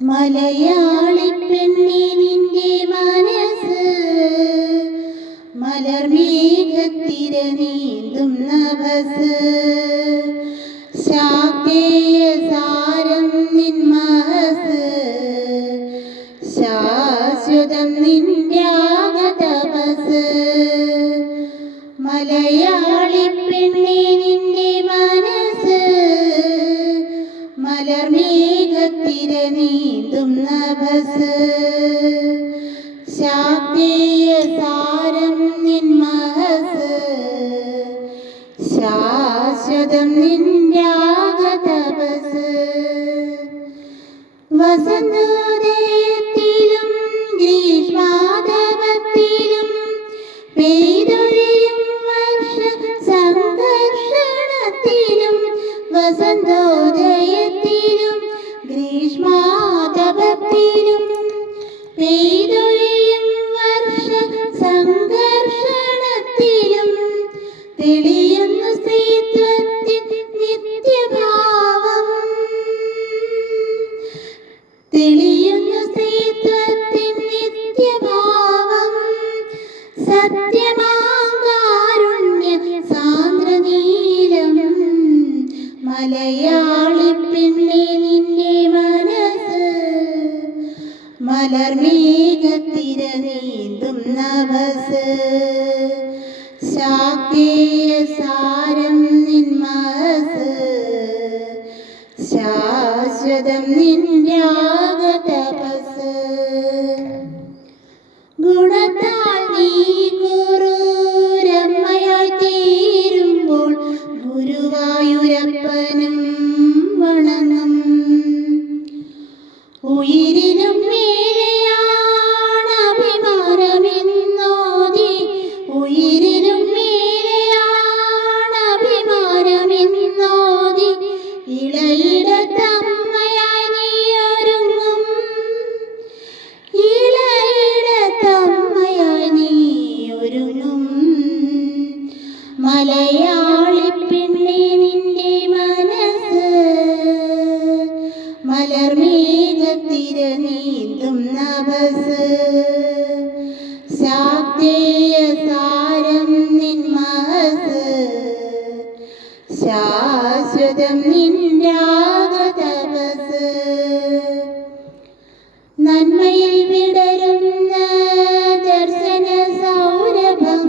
മലയാളി പെണ്ണേ നിന്റെ മനസ്സ് മലർമേഘത്തിര നീന്തും നഭസ് ശാക്തേയ സാരം നിൻ മഹസ് ശാശ്വതം നിന്റെ ആഗതപസ് മലയാളി പെണ്ണേ നിന്റെ മനസ്സ് മലർമേഘത്തിര നീന്തും നഭസ് ശാക്തേയ സാരം നിൻ മഹസ് ശാശ്വതം നിന്റെ ആഗതപസ് വസന്തോദയത്തിലും ഗ്രീഷ്മാതപത്തിലും പെയ്തൊഴിയും വർഷ സംഘർഷണത്തിലും വസന്തോദയത്തിലും ഗ്രീഷ്മാതപത്തിലും പെയ്തൊഴിയും വർഷ സംഘർഷണത്തിലും തെളിയുന്നു സ്ത്രീത്വത്തിൻ നിത്യഭാവം തെളിയുന്നു സ്ത്രീത്വത്തിൻ നിത്യഭാവം സത്യമാകാരുണ്യ സാന്ദ്രനീലം മലയാളി പെണ്ണേ നിന്റെ മനസ്സ് മലർമേഘത്തിര നീന്തും നഭസ് ശാക്തേയ സാരം നിൻ മഹസ് ശാശ്വതം നിന്റെ ആഗതപസ് ഗുണത്താൽ നീ കുറൂരമ്മയായി തീരുമ്പോൾ ഗുരുവായൂരപ്പനും വണങ്ങും ഉയിരിനും മേലെയാണ് അഭിമാനമെന്നോതി ഉയിരിനും മേലെയാണ് അഭിമാനമെന്നോതി ഇളയിടത്തമ്മയായി നീ ഒരുങ്ങും ഇളയിടത്തമ്മയായി നീ ഒരുങ്ങും മലയാളി പെണ്ണേ നിന്റെ മനസ്സ് മലർമേഘത്തിര നീന്തും നഭസ് ശാക്തേയ സാരം നിൻ മഹസ് ശാശ്വതം നിന്റെ ആഗതപസ് നന്മയിൽ വിടരുന്ന ദർശന സൗരഭം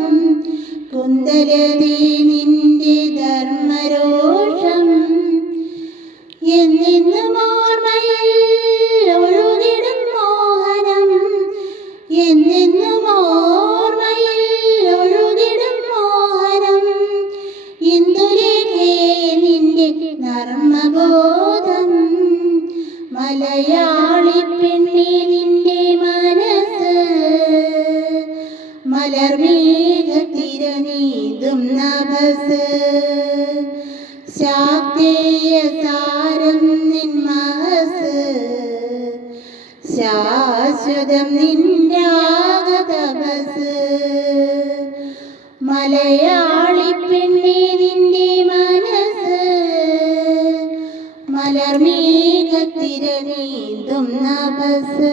കുന്തലതേ നിന്റെ ധർമ്മരോഷം എന്നെന്നും ഓർമ്മയിൽ ഒഴുകിടും മോഹനം എന്നെന്നും ഓർമ്മയിൽ ഒഴുകിടും മോഹനം ഇന്ദുലേഖേ നിന്റെ നർമ്മബോധം മലയാളി പെണ്ണേ നിന്റെ മനസ്സ് മലർമേഘത്തിര നീന്തും നഭസ് ശാക്തേയ സാരം നിൻ മഹസ് ശാശ്വതം നിന്റെ ആഗതപസ് മലയാളി പെണ്ണേ നിന്റെ മനസ്സ് മലർമേഘത്തിര നീന്തും നഭസ്